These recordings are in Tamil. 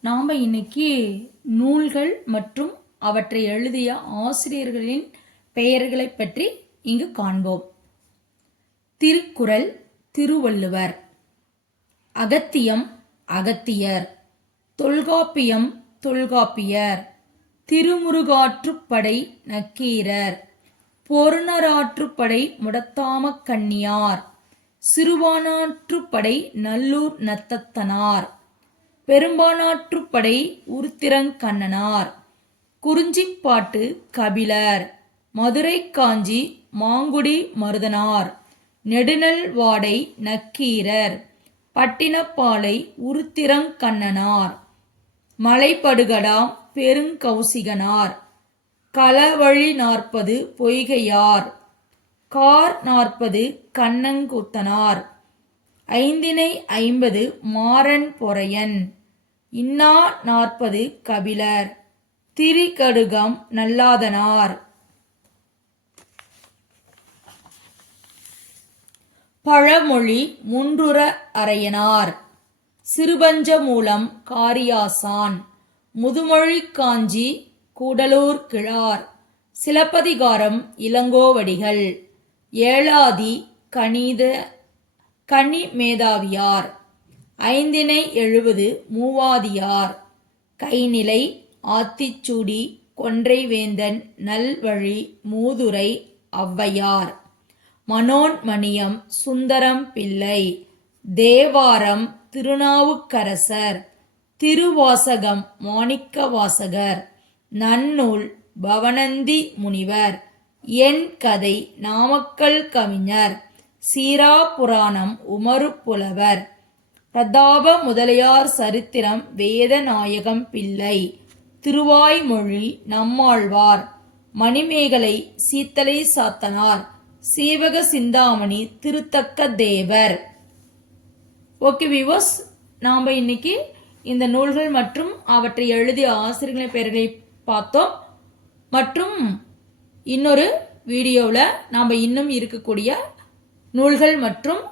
நாம் இன்னைக்கு நூல்கள் மற்றும் அவற்றை எழுதிய ஆசிரியர்களின் பெயர்களை பற்றி இங்கு காண்போம். திருக்குறள் திருவள்ளுவர். அகத்தியம் அகத்தியர். தொல்காப்பியம் தொல்காப்பியர். திருமுருகாற்றுப்படை நக்கீரர். பொருணராற்றுப்படை முடத்தாமக் கண்ணியார் சிறுவானாற்றுப்படை நல்லூர் நத்தத்தனார். பெரும்பானாற்றுப்படை உருத்திரங்கண்ணனார். குறிஞ்சிப்பாட்டு கபிலர். மதுரை காஞ்சி மாங்குடி மருதனார். நெடுநல்வாடை நக்கீரர். பட்டினப்பாலை உருத்திரங்கண்ணனார். மலைப்படுகடாம் பெருங்கௌசிகனார். களவழி நாற்பது பொய்கையார். கார் நாற்பது கண்ணங்கூத்தனார். ஐந்தினை ஐம்பது மாறன் பொறையன். இன்னா நாற்பது கபிலர். திரிகடுகம் நல்லாதனார். பழமொழி முன்றுற அறையனார். சிறுபஞ்ச மூலம் காரியாசான். முதுமொழி காஞ்சி கூடலூர் கிழார். சிலப்பதிகாரம் இளங்கோவடிகள் ஏழாதி கணித கனி மேதாவியார் ஐந்தினை எழுபது மூவாதியார். கைநிலை ஆத்திச்சூடி கொன்றைவேந்தன் நல்வழி மூதுரை ஔவையார். மனோன்மணியம் சுந்தரம் பிள்ளை. தேவாரம் திருநாவுக்கரசர். திருவாசகம் மாணிக்க வாசகர் நன்னூல் பவனந்தி முனிவர். என் கதை நாமக்கல் கவிஞர். சீரா புராணம் புலவர் பிரதாப முதலியார் சரித்திரம் வேதநாயகம் பிள்ளை. திருவாய்மொழி நம்மாழ்வார். மணிமேகலை சீத்தலை சாத்தனார். சீவக சிந்தாமணி திருத்தக்க தேவர். ஓகே விவோஸ் நாம் இன்னைக்கு இந்த நூல்கள் மற்றும் அவற்றை எழுதிய ஆசிரியர்களின் பெயர்களை பார்த்தோம். மற்றும் இன்னொரு வீடியோவில் நாம் இன்னும் இருக்கக்கூடிய நூல்கள் மற்றும்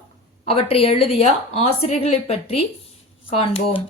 அவற்றை எழுதிய ஆசிரியர்களை பற்றி காண்போம்.